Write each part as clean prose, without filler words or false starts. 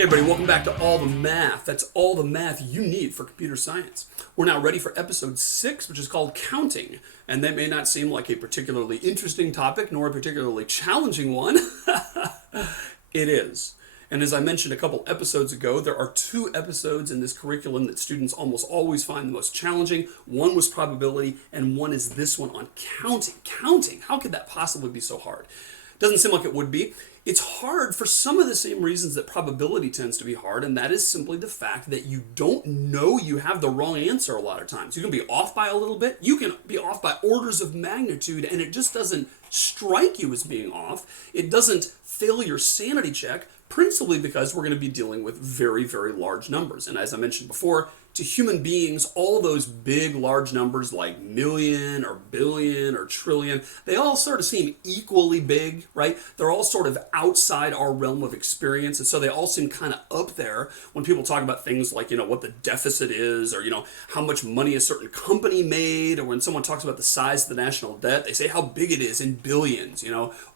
Hey everybody, welcome back to All the Math. That's all the math you need for computer science. We're now ready for episode 6, which is called counting. And that may not seem like a particularly interesting topic, nor a particularly challenging one. It is. And as I mentioned a couple episodes ago, there are 2 episodes in this curriculum that students almost always find the most challenging. One was probability, and one is this one on counting. Counting, how could that possibly be so hard? Doesn't seem like it would be. It's hard for some of the same reasons that probability tends to be hard, and that is simply the fact that you don't know you have the wrong answer a lot of times. You can be off by a little bit, you can be off by orders of magnitude, and it just doesn't strike you as being off. It doesn't fail your sanity check, principally because we're going to be dealing with very, very large numbers. And as I mentioned before, to human beings, all those big, large numbers like million or billion or trillion, they all sort of seem equally big, right? They're all sort of outside our realm of experience, and so they all seem kind of up there when people talk about things like, what the deficit is, or, how much money a certain company made, or when someone talks about the size of the national debt, they say how big it is in billions,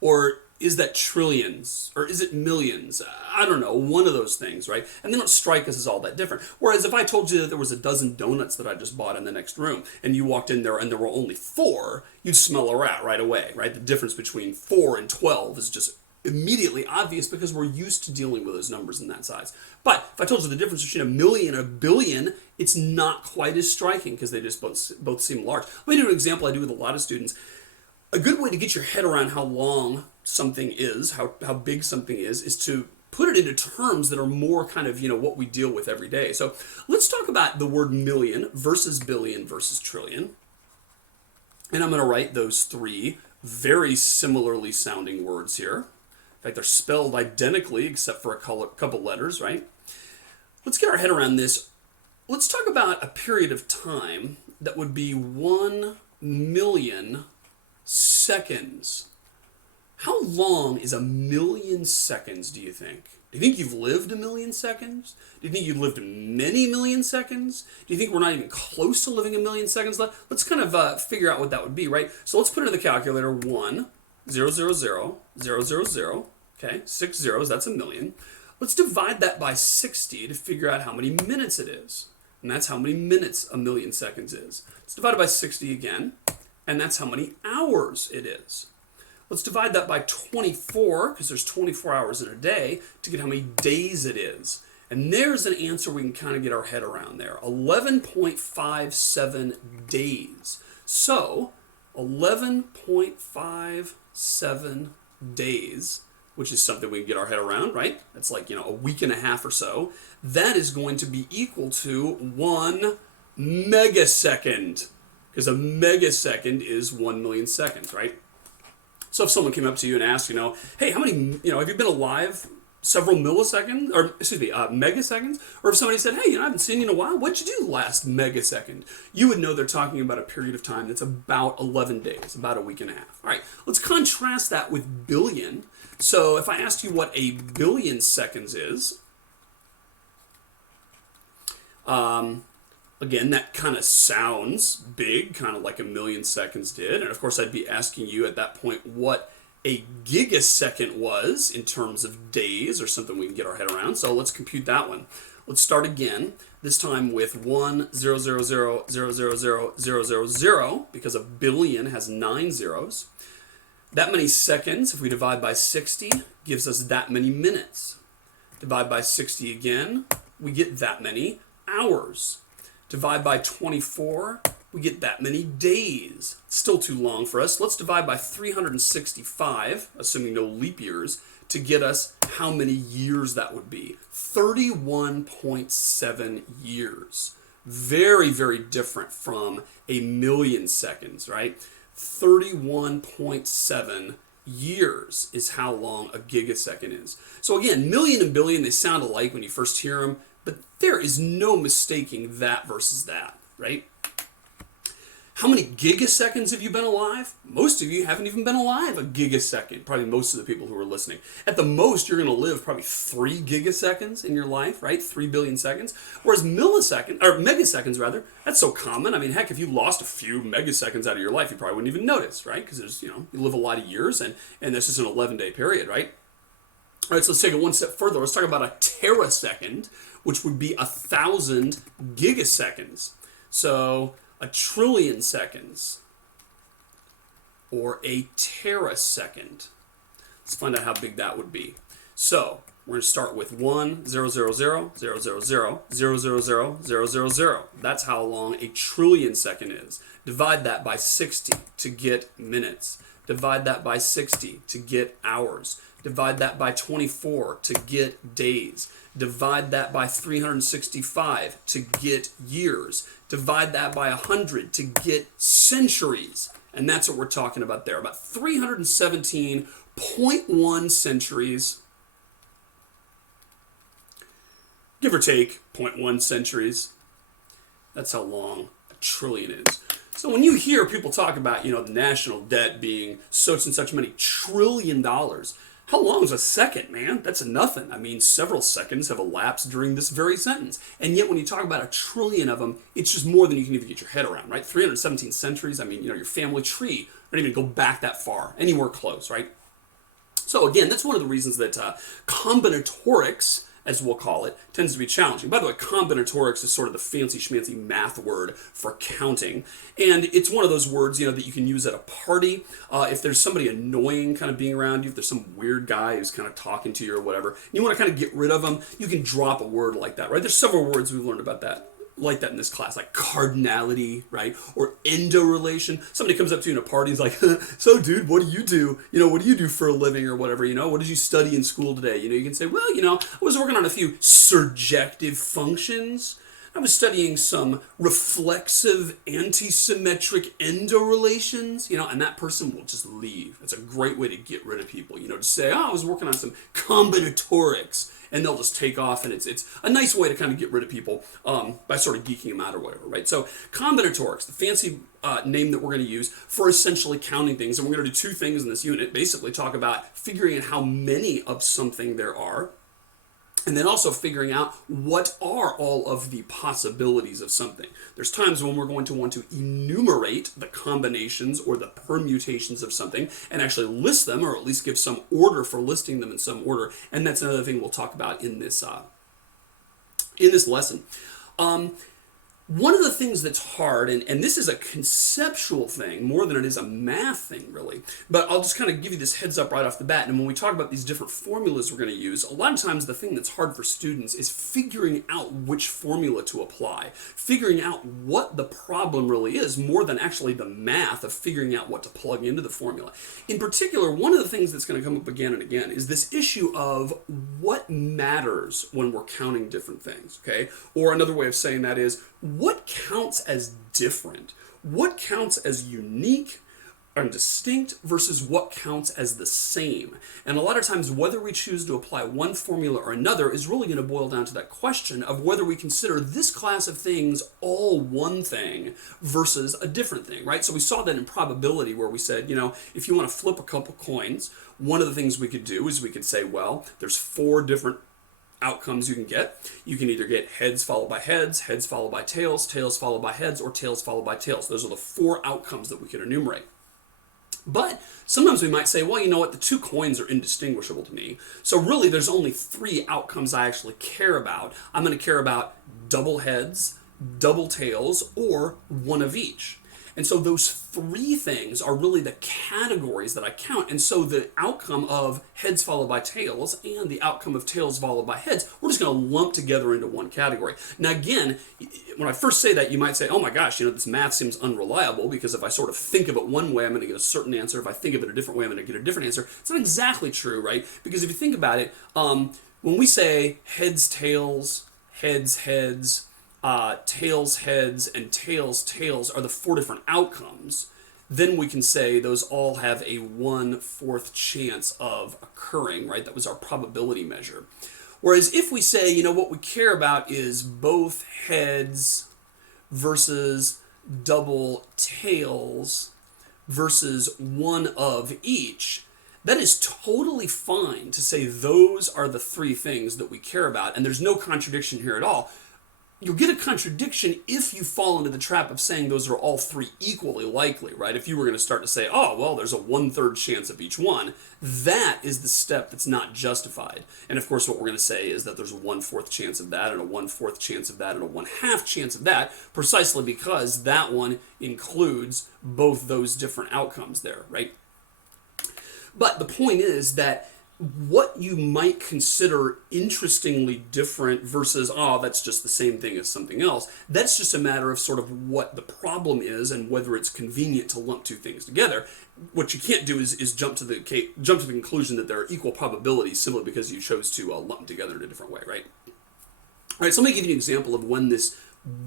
or is that trillions, or is it millions? I don't know, one of those things, right? And they don't strike us as all that different. Whereas if I told you that there was a dozen donuts that I just bought in the next room, and you walked in there and there were only 4, you'd smell a rat right away, right? The difference between 4 and 12 is just immediately obvious because we're used to dealing with those numbers in that size. But if I told you the difference between a million and a billion, it's not quite as striking because they just both seem large. Let me do an example I do with a lot of students. A good way to get your head around how long something is, how big something is to put it into terms that are more kind of, what we deal with every day. So let's talk about the word million versus billion versus trillion. And I'm going to write those 3 very similarly sounding words here. In fact, they're spelled identically except for a couple letters, right? Let's get our head around this. Let's talk about a period of time that would be 1 million seconds. How long is a million seconds, do you think? Do you think you've lived a million seconds? Do you think you've lived many million seconds? Do you think we're not even close to living a million seconds left? Let's kind of figure out what that would be, right? So let's put it in the calculator. 1, 0, 0, 0, 0, 0, 0. Okay, 6 zeros, that's a million. Let's divide that by 60 to figure out how many minutes it is. And that's how many minutes a million seconds is. Let's divide it by 60 again. And that's how many hours it is. Let's divide that by 24, because there's 24 hours in a day, to get how many days it is. And there's an answer we can kind of get our head around there. 11.57 days. So, 11.57 days, which is something we can get our head around, right? That's like, a week and a half or so. That is going to be equal to 1 megasecond. Because a megasecond is 1 million seconds, right? So if someone came up to you and asked, hey, how many, have you been alive several milliseconds, or megaseconds? Or if somebody said, hey, I haven't seen you in a while, what'd you do last megasecond? You would know they're talking about a period of time that's about 11 days, about a week and a half. All right, let's contrast that with billion. So if I asked you what a billion seconds is, again, that kind of sounds big, kind of like a million seconds did. And of course, I'd be asking you at that point what a gigasecond was in terms of days, or something we can get our head around. So let's compute that one. Let's start again, this time with 1, 0, 0, 0, 0, 0, 0, 0, 0, 0, because a billion has 9 zeros. That many seconds, if we divide by 60, gives us that many minutes. Divide by 60 again, we get that many hours. Divide by 24, we get that many days. Still too long for us. Let's divide by 365, assuming no leap years, to get us how many years that would be. 31.7 years. Very, very different from a million seconds, right? 31.7 years is how long a gigasecond is. So again, million and billion, they sound alike when you first hear them. But there is no mistaking that versus that, right? How many gigaseconds have you been alive? Most of you haven't even been alive a gigasecond. Probably most of the people who are listening. At the most, you're going to live probably 3 gigaseconds in your life, right? 3 billion seconds. Whereas megaseconds rather, that's so common. I mean, heck, if you lost a few megaseconds out of your life, you probably wouldn't even notice, right? Because there's, you live a lot of years, and this is an 11-day period, right? All right, so let's take it one step further. Let's talk about a terasecond, which would be 1,000 gigaseconds. So a trillion seconds, or a terasecond. Let's find out how big that would be. So we're going to start with 1, 0, 0, 0, 0, 0, 0, 0, 0, 0, 0, 0, 0. That's how long a trillion second is. Divide that by 60 to get minutes. Divide that by 60 to get hours. Divide that by 24 to get days. Divide that by 365 to get years. Divide that by 100 to get centuries. And that's what we're talking about there. About 317.1 centuries, give or take 0.1 centuries. That's how long a trillion is. So when you hear people talk about, the national debt being such and such many trillion dollars, how long is a second, man? That's nothing. I mean, several seconds have elapsed during this very sentence. And yet when you talk about a trillion of them, it's just more than you can even get your head around, right? 317 centuries, I mean, your family tree, don't even go back that far, anywhere close, right? So again, that's one of the reasons that combinatorics, as we'll call it, tends to be challenging. By the way, combinatorics is sort of the fancy schmancy math word for counting. And it's one of those words, that you can use at a party. If there's somebody annoying kind of being around you, if there's some weird guy who's kind of talking to you or whatever, and you want to kind of get rid of them, you can drop a word like that, right? There's several words we've learned about that, like that in this class, like cardinality, right? Or endorelation. Somebody comes up to you in a party and is like, so dude, what do you do? What do you do for a living or whatever? What did you study in school today? You can say, well, I was working on a few surjective functions. I was studying some reflexive antisymmetric endorelations, and that person will just leave. It's a great way to get rid of people, to say, I was working on some combinatorics. And they'll just take off, and it's a nice way to kind of get rid of people by sort of geeking them out or whatever, right? So combinatorics, the fancy name that we're going to use for essentially counting things. And we're going to do two things in this unit. Basically talk about figuring out how many of something there are, and then also figuring out what are all of the possibilities of something. There's times when we're going to want to enumerate the combinations or the permutations of something and actually list them, or at least give some order for listing them in some order. And that's another thing we'll talk about in this lesson. One of the things that's hard, and this is a conceptual thing more than it is a math thing, really, but I'll just kind of give you this heads up right off the bat. And when we talk about these different formulas we're going to use, a lot of times the thing that's hard for students is figuring out which formula to apply, figuring out what the problem really is, more than actually the math of figuring out what to plug into the formula. In particular, one of the things that's going to come up again and again is this issue of what matters when we're counting different things, okay? Or another way of saying that is, what counts as different? What counts as unique and distinct versus what counts as the same? And a lot of times, whether we choose to apply one formula or another is really going to boil down to that question of whether we consider this class of things all one thing versus a different thing, right? So we saw that in probability where we said, if you want to flip a couple coins, one of the things we could do is we could say, well, there's 4 different outcomes you can get. You can either get heads followed by heads, heads followed by tails, tails followed by heads, or tails followed by tails. Those are the 4 outcomes that we could enumerate. But sometimes we might say, well, you know what, the 2 coins are indistinguishable to me. So really there's only 3 outcomes I actually care about. I'm going to care about double heads, double tails, or one of each. And so those 3 things are really the categories that I count. And so the outcome of heads followed by tails and the outcome of tails followed by heads, we're just going to lump together into one category. Now again, when I first say that, you might say, oh my gosh, this math seems unreliable, because if I sort of think of it one way, I'm going to get a certain answer. If I think of it a different way, I'm going to get a different answer. It's not exactly true, right? Because if you think about it, when we say heads, tails, heads, heads, tails, heads, and tails, tails are the 4 different outcomes, then we can say those all have a 1/4 chance of occurring, right? That was our probability measure. Whereas if we say, what we care about is both heads versus double tails versus one of each, that is totally fine to say those are the 3 things that we care about, and there's no contradiction here at all. you'll get a contradiction if you fall into the trap of saying those are all three equally likely, right? If you were going to start to say, oh, well, there's a 1/3 chance of each one, that is the step that's not justified. And of course, what we're going to say is that there's a 1/4 chance of that, and a 1/4 chance of that, and a 1/2 chance of that, precisely because that one includes both those different outcomes there, right? But the point is that what you might consider interestingly different versus, oh, that's just the same thing as something else, that's just a matter of sort of what the problem is and whether it's convenient to lump two things together. What you can't do is jump to the conclusion that there are equal probabilities simply because you chose to lump them together in a different way, right? All right, so let me give you an example of when this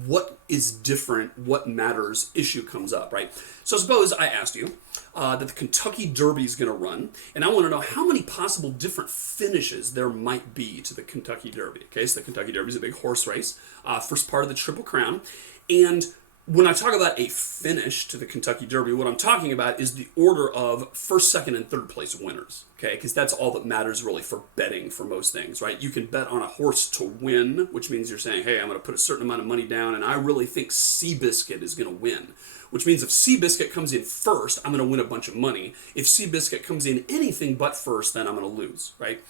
what is different, what matters issue comes up, right? So suppose I asked you that the Kentucky Derby is going to run, and I want to know how many possible different finishes there might be to the Kentucky Derby. Okay, so the Kentucky Derby is a big horse race, first part of the Triple Crown, and when I talk about a finish to the Kentucky Derby, what I'm talking about is the order of first, second, and third place winners, okay? Because that's all that matters really for betting for most things, right? You can bet on a horse to win, which means you're saying, hey, I'm going to put a certain amount of money down, and I really think Seabiscuit is going to win, which means if Seabiscuit comes in first, I'm going to win a bunch of money. If Seabiscuit comes in anything but first, then I'm going to lose, right?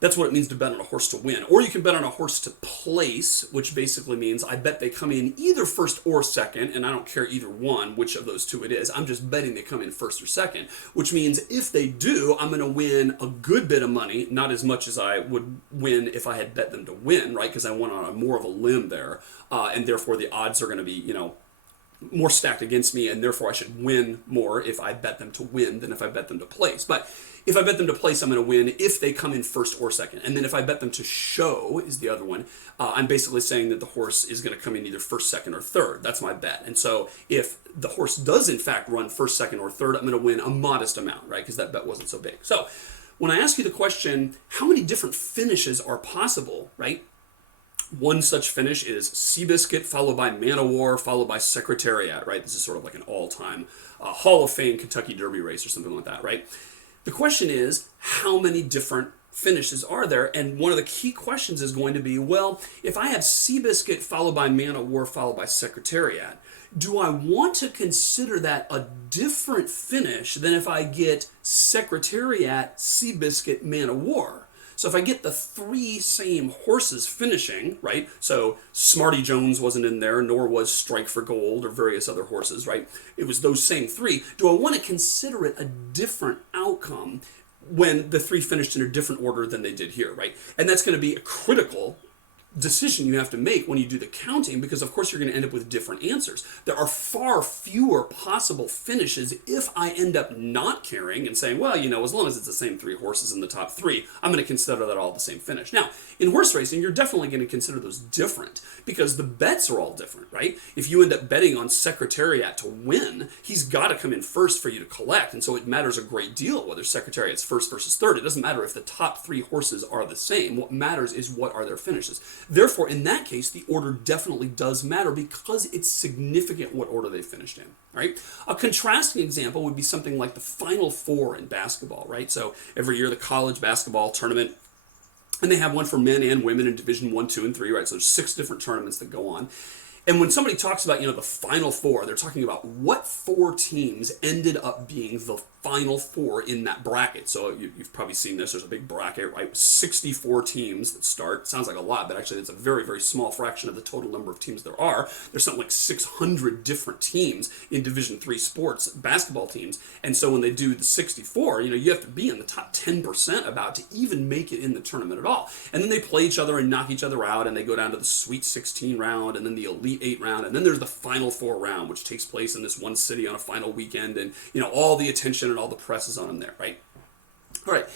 That's what it means to bet on a horse to win. Or you can bet on a horse to place, which basically means I bet they come in either first or second, and I don't care either one, which of those two it is. I'm just betting they come in first or second, which means if they do, I'm going to win a good bit of money, not as much as I would win if I had bet them to win, right? Because I went on a more of a limb there, and therefore the odds are going to be, more stacked against me, and therefore I should win more if I bet them to win than if I bet them to place. But if I bet them to place, I'm going to win if they come in first or second. And then if I bet them to show, is the other one, I'm basically saying that the horse is going to come in either first, second, or third. That's my bet. And so if the horse does in fact run first, second, or third, I'm going to win a modest amount, right? Because that bet wasn't so big. So when I ask you the question, how many different finishes are possible, right? One such finish is Seabiscuit, followed by Man o' War, followed by Secretariat, right? This is sort of like an all-time Hall of Fame Kentucky Derby race or something like that, right? The question is, how many different finishes are there? And one of the key questions is going to be, well, if I have Seabiscuit, followed by Man o' War, followed by Secretariat, do I want to consider that a different finish than if I get Secretariat, Seabiscuit, Man o' War? So if I get the three same horses finishing, right? So Smarty Jones wasn't in there, nor was Strike for Gold or various other horses, right? It was those same three. Do I want to consider it a different outcome when the three finished in a different order than they did here, right? And that's going to be a critical decision you have to make when you do the counting, because of course you're going to end up with different answers. There are far fewer possible finishes if I end up not caring and saying, well, as long as it's the same three horses in the top three, I'm going to consider that all the same finish. Now, in horse racing, you're definitely going to consider those different because the bets are all different, right? If you end up betting on Secretariat to win, he's got to come in first for you to collect, and so it matters a great deal whether Secretariat's first versus third. It doesn't matter if the top three horses are the same. What matters is what are their finishes. Therefore, in that case, the order definitely does matter because it's significant what order they finished in, right? A contrasting example would be something like the Final Four in basketball, right? So every year the college basketball tournament, and they have one for men and women in Division 1, 2, and 3, right? So there's 6 different tournaments that go on. And when somebody talks about, the Final Four, they're talking about what 4 teams ended up being the Final Four in that bracket. So you've probably seen this. There's a big bracket, right? 64 teams that start. Sounds like a lot, but actually it's a very, very small fraction of the total number of teams there are. There's something like 600 different teams in Division 3 sports, basketball teams. And so when they do the 64, you have to be in the top 10% about to even make it in the tournament at all. And then they play each other and knock each other out, and they go down to the Sweet 16 round, and then the Elite 8 round, and then there's the Final Four round, which takes place in this one city on a final weekend, and all the attention and all the press is on them there, right? All right.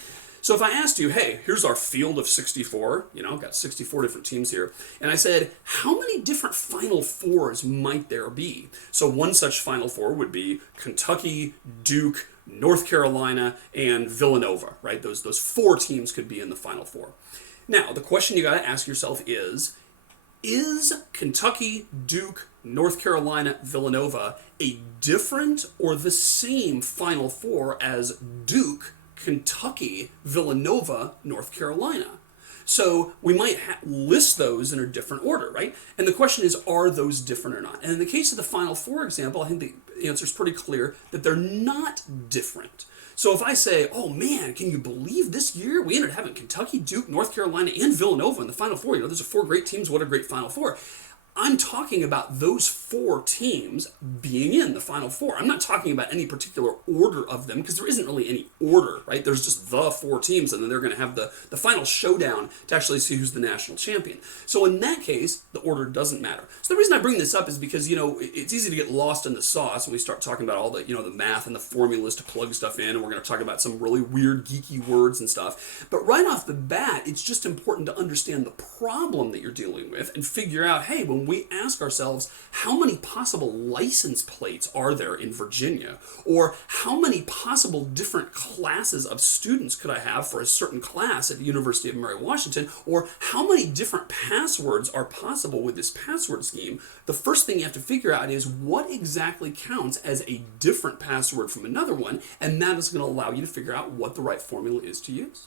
So if I asked you, hey, here's our field of 64, I've got 64 different teams here, and I said, how many different Final Fours might there be? So one such Final Four would be Kentucky, Duke, North Carolina, and Villanova, right? Those 4 teams could be in the Final Four. Now, the question you got to ask yourself is Kentucky, Duke, North Carolina, Villanova a different or the same Final Four as Duke, Kentucky, Villanova, North Carolina? So we might list those in a different order, right? And the question is, are those different or not? And in the case of the Final Four example, I think the answer is pretty clear that they're not different. So if I say, oh man, can you believe this year we ended up having Kentucky, Duke, North Carolina, and Villanova in the Final Four? Those are 4 great teams. What a great Final Four. I'm talking about those 4 teams being in the Final Four. I'm not talking about any particular order of them, because there isn't really any order, right? There's just the 4 teams, and then they're going to have the final showdown to actually see who's the national champion. So in that case, the order doesn't matter. So the reason I bring this up is because, it's easy to get lost in the sauce when we start talking about all the, the math and the formulas to plug stuff in, and we're going to talk about some really weird, geeky words and stuff. But right off the bat, it's just important to understand the problem that you're dealing with and figure out, hey, when we ask ourselves, how many possible license plates are there in Virginia? Or how many possible different classes of students could I have for a certain class at the University of Mary Washington? Or how many different passwords are possible with this password scheme? The first thing you have to figure out is what exactly counts as a different password from another one, and that is going to allow you to figure out what the right formula is to use.